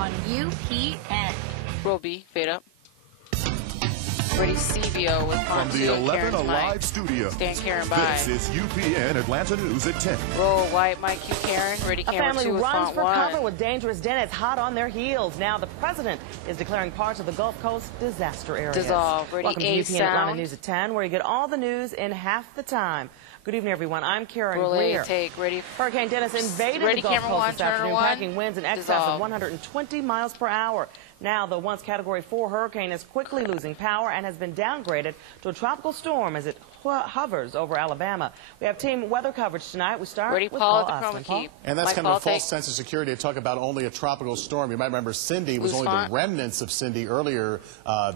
on UPN. Roll B, fade up. Ready, CVO with From the 11 Alive studio, Stand Karen by. This is UPN Atlanta News at 10. Roll white, Mike Q Karen. Ready, camera 2 with runs font for 1. cover with dangerous Dennis hot on their heels. Now the president is declaring parts of the Gulf Coast disaster areas. Dissolve. Ready, Welcome A to UPN Atlanta sound. News at 10, where you get all the news in half the time. Good evening, everyone. I'm Karen Roll Greer. A, take. Ready. Hurricane Dennis invaded Ready, the Gulf camera Coast 1, this turn afternoon, 1. packing winds in excess Dissolve. of 120 miles per hour. Now, the once Category 4 hurricane is quickly losing power and has been downgraded to a tropical storm as it hovers over Alabama. We have team weather coverage tonight. We start Ready, with Paul Paul at the chroma Osmond. Paul? key. And that's Mike, kind of a Paul, false sense of security to talk about only a tropical storm. You might remember Cindy was Loose only font. the remnants of Cindy earlier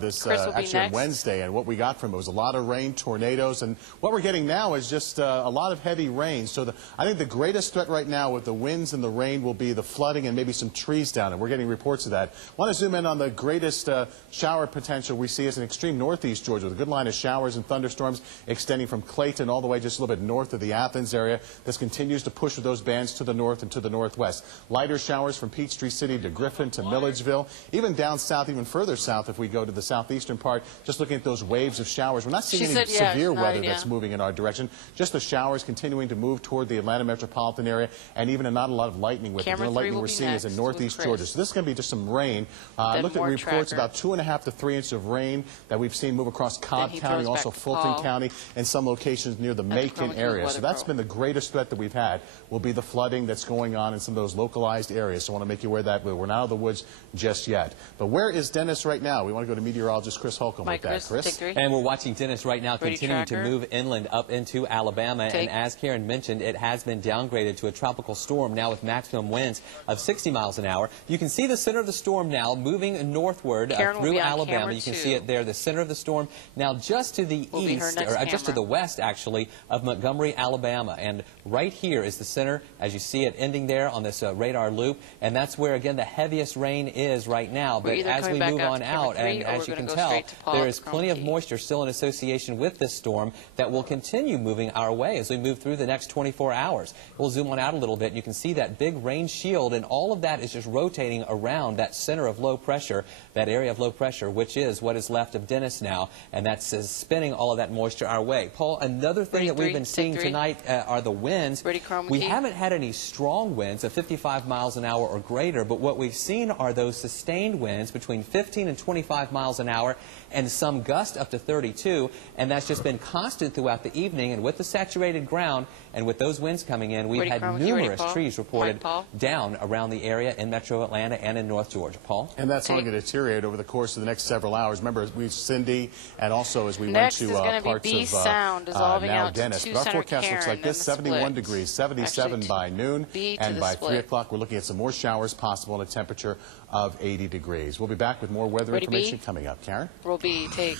Chris will be actually on next. Wednesday, and what we got from it was a lot of rain, tornadoes, and what we're getting now is just a lot of heavy rain. So I think the greatest threat right now with the winds and the rain will be the flooding and maybe some trees down, and we're getting reports of that. I want to zoom in on the greatest shower potential we see as in extreme northeast Georgia, with a good line of showers and thunderstorms extending from Clayton all the way just a little bit north of the Athens area. This continues to push with those bands to the north and to the northwest. Lighter showers from Peachtree City to Griffin to Milledgeville, even down south, even further south if we go to the southeastern part, just looking at those waves of showers. We're not seeing any severe weather that's moving in our direction, just the showers continuing to move toward the Atlanta metropolitan area, and even not a lot of lightning with it. The only lightning we're seeing is in northeast Georgia. So this is going to be just some rain. I looked at reports about 2.5 to 3 inches of rain that we've seen move across Cobb County, also Fulton County, and some locations near the Macon area. So that's been the greatest threat that we've had, will be the flooding that's going on in some of those localized areas. So I want to make you aware that we're not out of the woods just yet. But where is Dennis right now? We want to go to meteorologist Chris Holcomb with that. Chris? And we're watching Dennis right now continuing to move inland up into Alabama. And as Karen mentioned, it has been downgraded to a tropical storm now with maximum winds of 60 miles an hour. You can see the center of the storm now moving northward through Alabama. You can see it there, the center of the storm now just to the east, or just to the west actually, of Montgomery, Alabama. And right here is the center, as you see it ending there on this radar loop. And that's where, again, the heaviest rain is right now. But as we move on out, and as you can tell, there is plenty of moisture still in association with this storm that will continue moving our way as we move through the next 24 hours. We'll zoom on out a little bit. You can see that big rain shield, and all of that is just rotating around that center of low pressure, that area of low pressure, which is what is left of Dennis now, and that's spinning all of that moisture our way. Paul, another thing that we've been seeing tonight are the winds. We haven't had any strong winds of 55 miles an hour or greater, but what we've seen are those sustained winds between 15 and 25 miles an hour, and some gusts up to 32, and that's just been constant throughout the evening. And with the saturated ground and with those winds coming in, we've had numerous trees reported down around the area in metro Atlanta and in North Georgia. Paul? And that's only going to deteriorate over the course of the next several hours. Remember, we Cindy, and also as we went to parts of now Dennis. But our forecast looks like this: 71 degrees, 77 by noon, and by 3 o'clock we're looking at some more showers possible and a temperature of 80 degrees. We'll be back with more weather information coming up. Karen? Roll B, take.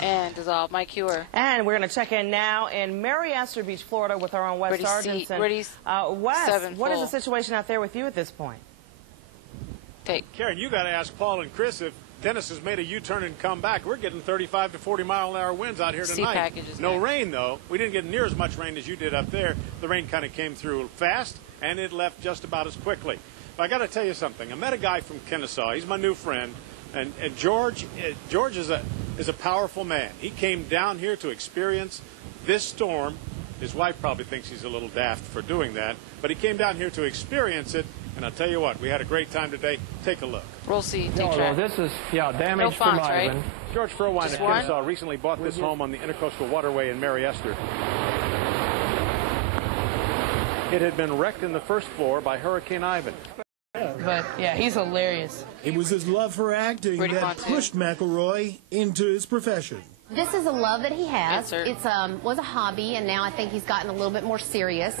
And dissolve. Mike Hewer. And we're going to check in now in Mary Esther Beach, Florida, with our own Wes Sargent. Wes, what is the situation out there with you at this point? Take. Karen, you got to ask Paul and Chris if Dennis has made a U-turn and come back. We're getting 35 to 40 mile an hour winds out here tonight. No rain, though. We didn't get near as much rain as you did up there. The rain kind of came through fast, and it left just about as quickly. But I got to tell you something. I met a guy from Kennesaw. He's my new friend, and George is a powerful man. He came down here to experience this storm. His wife probably thinks he's a little daft for doing that, but he came down here to experience it. And I'll tell you what, we had a great time today. Take a look. Roll C, take track. This is, damage from Ivan. George Furwine of Kennesaw recently bought this home on the Intercoastal Waterway in Mary Esther. It had been wrecked in the first floor by Hurricane Ivan. But, yeah, he's hilarious. It was his love for acting that pushed McElroy into his profession. This is a love that he has. It was a hobby, and now I think he's gotten a little bit more serious.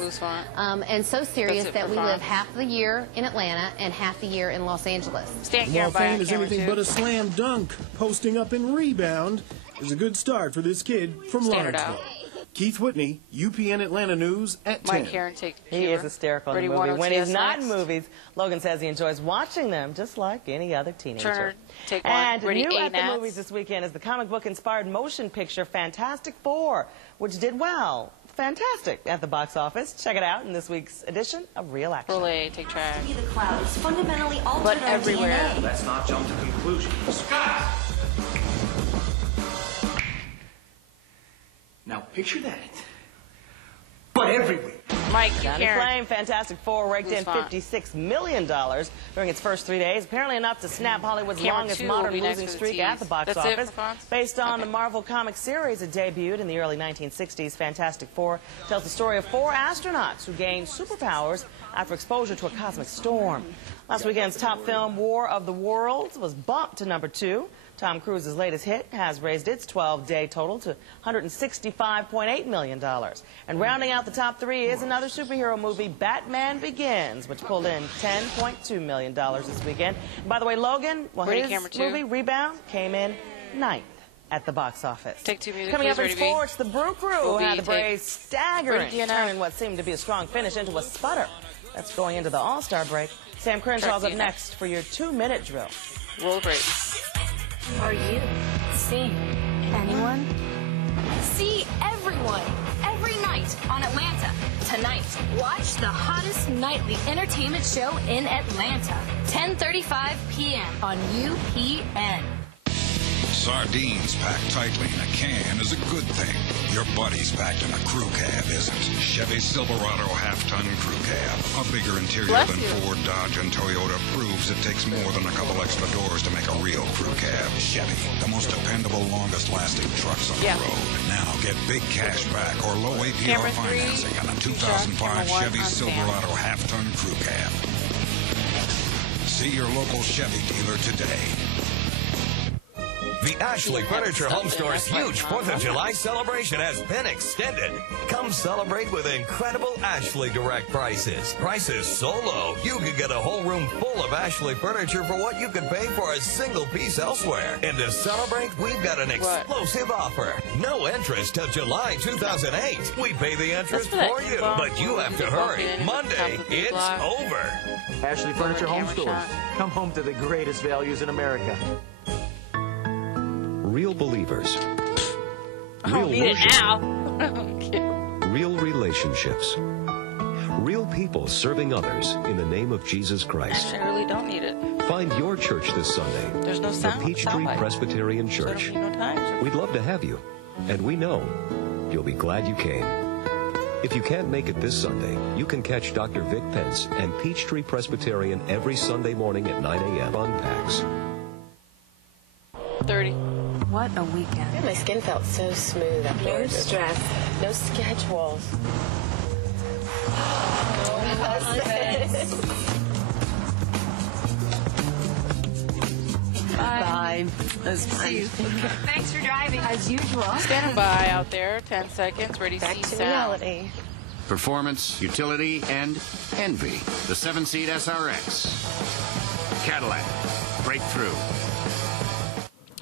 And so serious that we live half the year in Atlanta and half the year in Los Angeles. While fame is anything but a slam dunk, posting up in rebound is a good start for this kid from Lawrenceville. Keith Whitney, UPN Atlanta News at 10. He is hysterical in the movie. When he's not in movies, Logan says he enjoys watching them just like any other teenager. And new at the movies this weekend is the comic book-inspired motion picture Fantastic Four, which did well fantastic at the box office. Check it out in this week's edition of Real Action. Relay, take track. The cloud is fundamentally altered But everywhere. DNA. Let's not jump to conclusions. Scott! Now picture that. But everywhere. Mike, Johnny Flame, Fantastic Four raked in $56 million during its first 3 days, apparently enough to snap Hollywood's longest modern losing streak at the box office. Based on the Marvel comic series that debuted in the early 1960s, Fantastic Four tells the story of 4 astronauts who gained superpowers after exposure to a cosmic storm. Last weekend's top film, War of the Worlds, was bumped to number 2. Tom Cruise's latest hit has raised its 12-day total to $165.8 million. And rounding out the top 3 is another superhero movie, Batman Begins, which pulled in $10.2 million this weekend. And by the way, Logan, well, his movie, Rebound, came in 9th at the box office. Take 2 music, Coming please, up in sports, the Brew Crew had the Braves staggering, turning what seemed to be a strong finish into a sputter. That's going into the All-Star break. Sam Crenshaw's up next for your 2-minute drill. Roll the break. Are you seeing anyone? See everyone every night on Atlanta. Tonight, watch the hottest nightly entertainment show in Atlanta. 10:35 p.m. on UPN. Sardines packed tightly in a can is a good thing. Your buddies packed in a crew cab isn't. Chevy Silverado half-ton crew cab. A bigger interior than Ford, Dodge, and Toyota proves it takes more than a couple extra doors to make a real crew cab. Chevy, the most dependable, longest-lasting trucks on the road. Now get big cash back or low APR financing on a 2005 Chevy Silverado half-ton crew cab. See your local Chevy dealer today. The Ashley Furniture Home Store's huge 4th of July celebration has been extended. Come celebrate with incredible Ashley Direct prices. Prices so low, you could get a whole room full of Ashley furniture for what you could pay for a single piece elsewhere. And to celebrate, we've got an explosive offer. No interest till July 2008. We pay the interest for you, but you have to hurry. Monday, it's over. Ashley Furniture Home Stores. Come home to the greatest values in America. Real believers. Real worship. Real relationships. Real people serving others in the name of Jesus Christ. I really don't need it. Find your church this Sunday. There's no sound. The Peachtree Presbyterian Church. So I don't need no time. We'd love to have you, and we know you'll be glad you came. If you can't make it this Sunday, you can catch Dr. Vic Pence and Peachtree Presbyterian every Sunday morning at 9 a.m. on PAX. 30. What a weekend. My skin felt so smooth afterwards. No stress. No schedules. Bye. See you. Thanks for driving. As usual. Standing by out there. 10 seconds. Ready, Back see to sound. reality. Performance, utility, and envy. The 7-seat SRX. Cadillac. Breakthrough.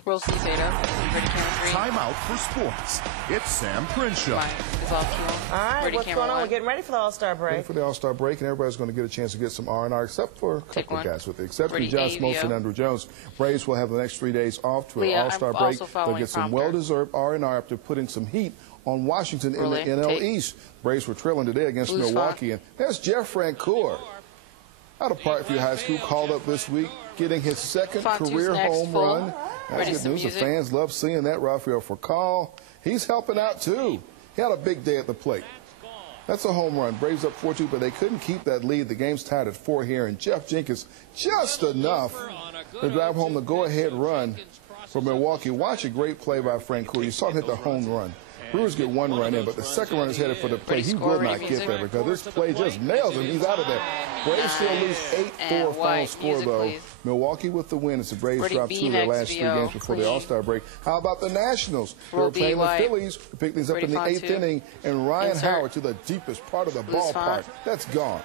Roll C, Zeta. Ready, camera 3. Time out for sports. It's Sam Crenshaw. Mine is off cue. All right, ready, what's going on? 1. We're getting ready for the All-Star break. Ready for the All-Star break, and everybody's going to get a chance to get some R&R, except for a couple of guys with it. Except for Josh Smoltz and Andrew Jones. Braves will have the next 3 days off to an All-Star break. They'll get some well-deserved R&R after putting some heat on Washington in the NL East. Braves were trailing today against Milwaukee, and there's Jeff Francoeur out of Parkview High School, called up this week, getting his second career home run. That's good news. The fans love seeing that. Rafael Furcal, he's helping out too. He had a big day at the plate. That's a home run. Braves up 4-2, but they couldn't keep that lead. The game's tied at 4 here, and Jeff Jenkins just enough to drive home the go-ahead run for Milwaukee. Watch a great play by Francoeur. You saw him hit the home run. Brewers get 1 run in, but the second run is headed for the plate. He will not get there because this play just nails him. He's out of there. Braves still lose 8-4 final score, though. Milwaukee with the win as the Braves dropped 2 of their last 3 games before the All-Star break. How about the Nationals? They're playing the Phillies. We pick things up in the 8th inning, and Ryan Howard to the deepest part of the ballpark. That's gone.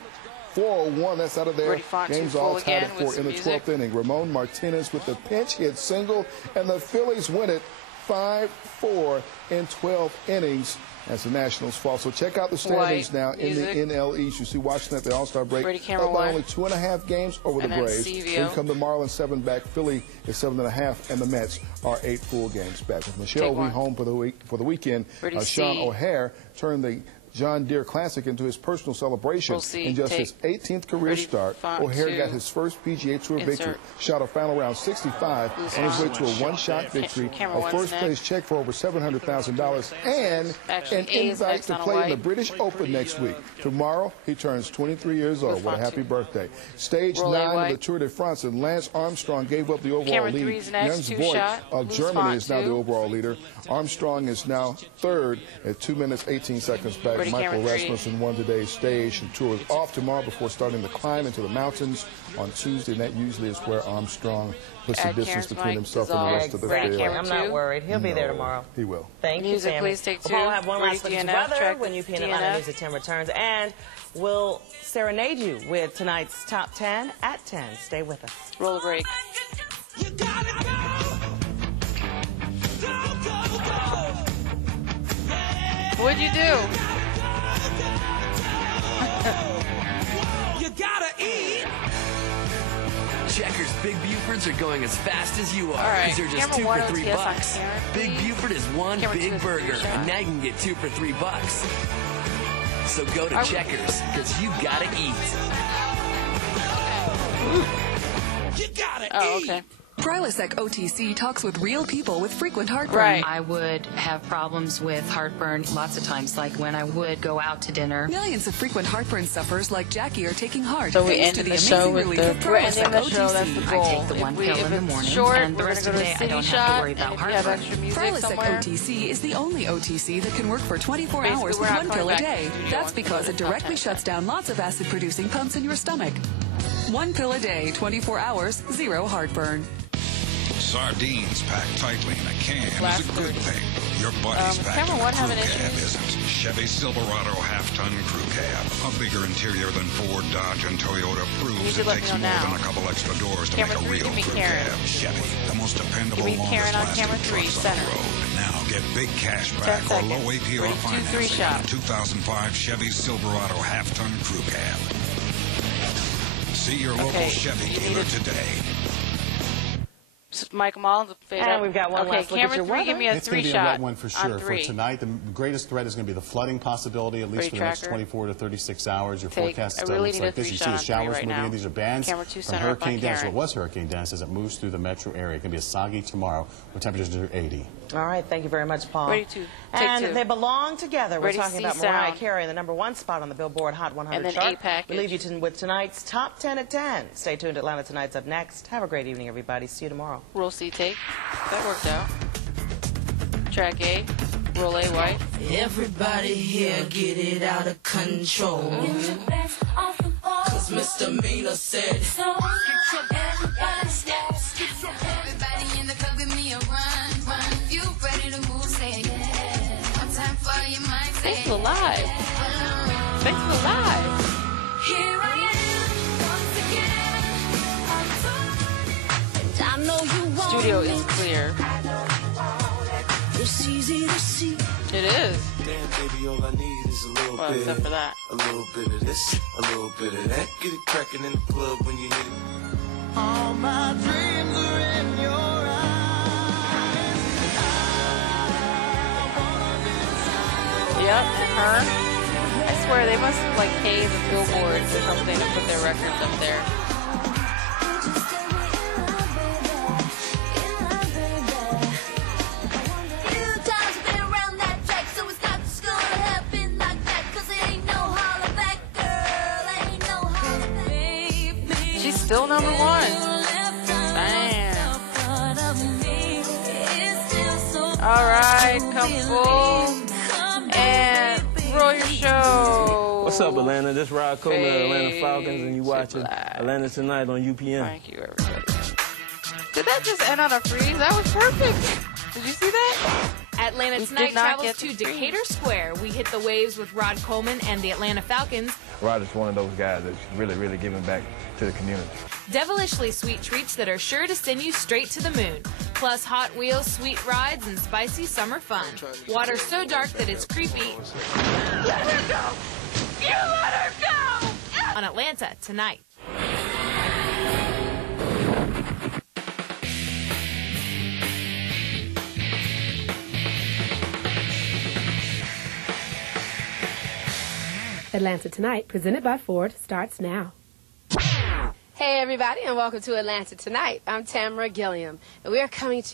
4-0-1, that's out of there. Game's all tied at 4 in the 12th inning. Ramon Martinez with the pinch hit single, and the Phillies win it 5-4 in 12 innings. As the Nationals fall. So check out the standings now in the NL East. You see Washington at the All-Star break. Up by only 2.5 games over the Braves. Then come the Marlins 7 back. Philly is 7.5, and the Mets are 8 full games back. With Michelle Wee home for the weekend, Sean O'Hare turned the John Deere Classic into his personal celebration. In just his 18th career start, O'Hare got his first PGA Tour victory, shot a final round 65 on his way to a one-shot victory, a first-place check for over $700,000, and an invite to play in the British Open next week. Tomorrow, he turns 23 years old. What a happy birthday. Stage 9 of the Tour de France, and Lance Armstrong gave up the overall lead. Jens Voigt of Germany is now the overall leader. Armstrong is now third at 2 minutes, 18 seconds back. Michael Rasmussen won today's stage. The Tour is off tomorrow before starting the climb into the mountains on Tuesday, and that usually is where Armstrong puts the distance between himself and the rest of the field. I'm not worried. He'll be there tomorrow. He will. Thank you, Sammy. Please take 2. We'll have one last look at weather when UPN Atlanta News at 10 returns, and we'll serenade you with tonight's top 10 at 10. Stay with us. Roll a break. What'd you do? You gotta eat. Checkers Big Bufords are going as fast as you are because they're just 2 for $3. Big Buford is one big burger, and now you can get 2 for $3. So go to Checkers because you gotta eat. You gotta eat. Okay. Prilosec OTC talks with real people with frequent heartburn. Right. I would have problems with heartburn lots of times, like when I would go out to dinner. Millions of frequent heartburn sufferers like Jackie are taking heart. So we ended the show with the Prilosec OTC. That's the goal. I take the one pill in the morning, short, and the rest of the day I don't have to worry about heartburn. Prilosec OTC is the only OTC that can work for 24 hours with 1 pill a day. That's because it directly shuts down lots of acid-producing pumps in your stomach. 1 pill a day, 24 hours, 0 heartburn. Sardines packed tightly in a can is a good thing. Your buddy's packed in a crew cab isn't. Chevy Silverado half-ton crew cab. A bigger interior than Ford, Dodge, and Toyota proves it takes more than a couple extra doors to make a real crew cab. Chevy, the most dependable, longest-lasting trucks on the road. Now get big cash back or low APR financing on a 2005 Chevy Silverado half-ton crew cab. See your local Chevy dealer today. Michael Mullins will fade And we've got one last look at your weather. Give me a it's 3 shot. It's going to be a wet one for sure. For tonight, the greatest threat is going to be the flooding possibility, at least for the next 24 to 36 hours. Your forecast still looks like this. You see the showers moving in. These are bands from Hurricane Dennis. What was Hurricane Dennis as it moves through the metro area. It's going to be a soggy tomorrow with temperatures near 80. All right. Thank you very much, Paul. Ready to and they belong together. We're talking about Mariah sound. Carey in the #1 spot on the Billboard Hot 100 chart. We leave you with tonight's top 10 at 10. Stay tuned. Atlanta Tonight's up next. Have a great evening, everybody. See you tomorrow. Roll C take. That worked out. Track A. Roll A white. Everybody here get it out of control. Cause Misdemeanor said. Everybody in the club give me a run. If you ready to move, say yeah. One time for your mind, say Thanks for the live. Thanks for the live. Here I am, once again. I know you want Studio is clear. It's easy to see. It is. Damn, baby, all I need is a little bit. Except for that. A little bit of this, a little bit of that. Get it cracking in the club when you hit it. All my dreams are in your eyes. Yep, and her. I swear they must like pay the billboards or something to put their records up there. Still #1. Damn. All right, come full and roll your show. What's up, Atlanta? This is Rod Coleman of Atlanta Falcons, and you watching Atlanta Tonight on UPN. Thank you, everybody. Did that just end on a freeze? That was perfect. Did you see that? Atlanta Tonight travels to Decatur Square. We hit the waves with Rod Coleman and the Atlanta Falcons. Rod is one of those guys that's really, really giving back to the community. Devilishly sweet treats that are sure to send you straight to the moon. Plus Hot Wheels, sweet rides, and spicy summer fun. Water so dark that it's creepy. Let her go! You let her go! On Atlanta Tonight. Atlanta Tonight, presented by Ford, starts now. Hey, everybody, and welcome to Atlanta Tonight. I'm Tamara Gilliam, and we are coming to you